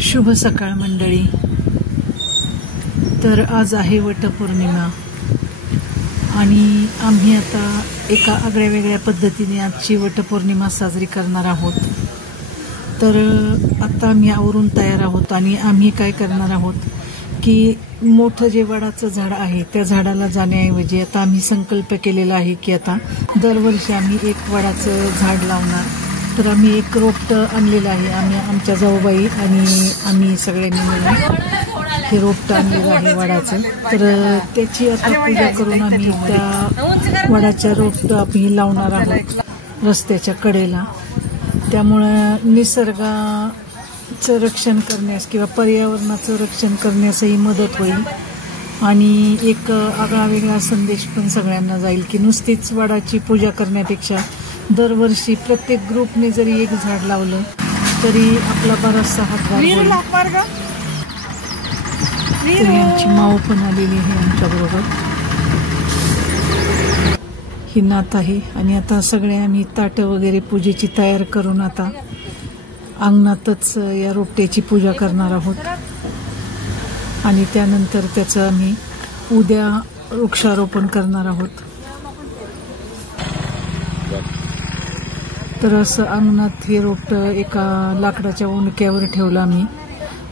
शुभ सकाळ मंडळी। तर आज आहे वटपौर्णिमा आणि आम्ही आता एका आगळ्या वेगळ्या पद्धतीने आजची वटपौर्णिमा साजरी करणार आहोत। तर आता आम्ही आवरून तयार आहोत आणि आम्ही काय करणार आहोत की मोठं जे वडाचं झाड आहे त्या झाडाला जाण्याऐवजी आता आम्ही संकल्प केलेला आहे की आता दरवर्षी आम्ही एक वडाचं झाड लावणार। तर आम्ही एक रोपटं आणलेलं आहे, आमच्या जाऊबाई आणि आम्ही सगळ्यांनी मिळून हे रोपटं आणलेलं आहे वडाचं। तर त्याची आता पूजा करून आम्ही त्या वडाच्या रोपटं आम्ही लावणार आहोत रस्त्याच्या कडेला। त्यामुळे निसर्गाचं रक्षण करण्यास किंवा पर्यावरणाचं रक्षण करण्यासही मदत होईल आणि एक आगळा वेगळा संदेश पण सगळ्यांना जाईल की नुसतीच वडाची पूजा करण्यापेक्षा दरवर्षी प्रत्येक ग्रुपने जरी एक झाड लावलं तरी आपला बराचसा हातभार होईल। तर यांची माऊ पण आलेली आहे आमच्याबरोबर, ही नात आहे। आणि आता सगळे आम्ही ताटं वगैरे पूजेची तयार करून आता अंगणातच या रोपट्याची पूजा करणार आहोत आणि त्यानंतर त्याचं आम्ही उद्या वृक्षारोपण करणार आहोत। तर असं अंगणात हे रोपटं एका लाकडाच्या उंडक्यावर ठेवलं आम्ही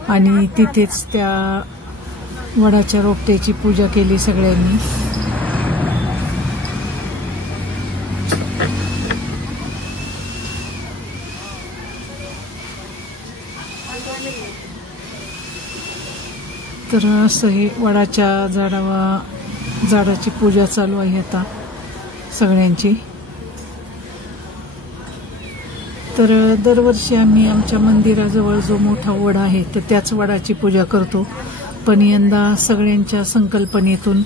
आणि तिथेच त्या वडाच्या रोपट्याची पूजा केली सगळ्यांनी। तर असं हे वडाच्या झाडाची पूजा चालू आहे आता सगळ्यांची। तर दरवर्षी आम्ही आमच्या मंदिराजवळ जो मोठा वड आहे तर त्याच वडाची पूजा करतो, पण यंदा सगळ्यांच्या संकल्पनेतून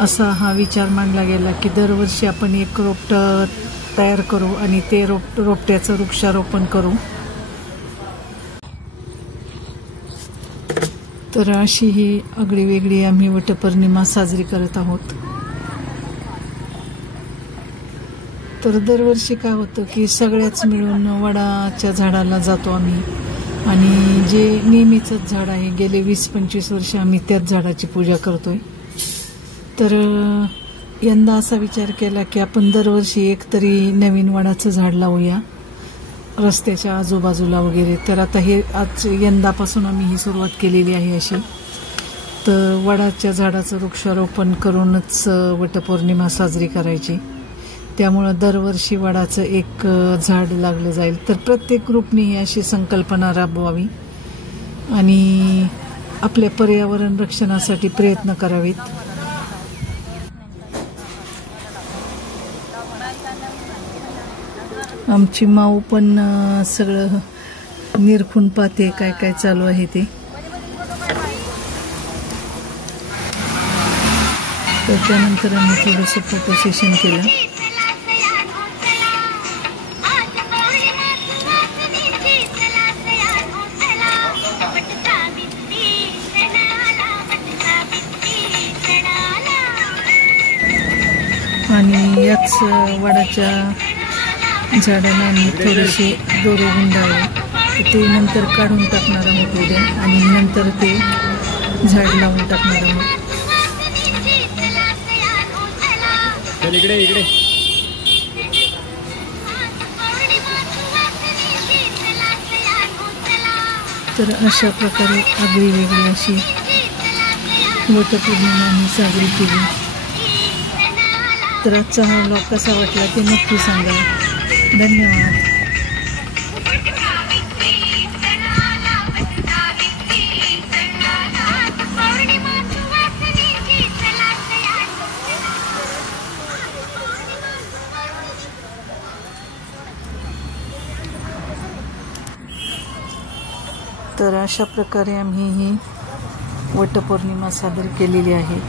असा हा विचार मांडला गेला की दरवर्षी आपण एक रोपटं तयार करू आणि ते रोपट्याचं वृक्षारोपण करू। तर अशी ही आगळी वेगळी आम्ही वटपौर्णिमा साजरी करत आहोत। तर दरवर्षी काय होतं की सगळ्याच मिळून वडाच्या झाडाला जातो आम्ही आणि जे नेहमीचंच झाड आहे गेले 20-25 वर्ष आम्ही त्याच झाडाची पूजा करतोय। तर यंदा असा विचार केला की आपण दरवर्षी एक तरी नवीन वडाचं झाड लावूया रस्त्याच्या आजूबाजूला वगैरे। तर आता हे आज यंदापासून आम्ही ही सुरुवात केलेली आहे अशी। तर वडाच्या झाडाचं वृक्षारोपण करूनच वटपौर्णिमा साजरी करायची, त्यामुळं दरवर्षी वडाचं एक झाड लागलं जाईल। तर प्रत्येक ग्रुपने ही अशी संकल्पना राबवावी आणि आपल्या पर्यावरण रक्षणासाठी प्रयत्न करावेत। आमची माऊ पण सगळं निरखून पाहते काय काय चालू आहे ते। तर त्यानंतर आम्ही थोडंसं फोटो सेशन केलं। आणि याच वडाच्या झाडाला आम्ही थोडेसे दोरे गुंडाळले, तर ते नंतर काढून टाकणार आहोत उद्या आणि नंतर ते झाड लावून टाकणार आहोत। तर अशा प्रकारे आगळी वेगळी अशी वटपौर्णिमा आम्ही साजरी केली। तर आजचा हा व्लॉग कसा वाटला ते नक्की सांगा। धन्यवाद। तर अशा प्रकारे आम्ही ही वटपौर्णिमा साजरी केलेली आहे।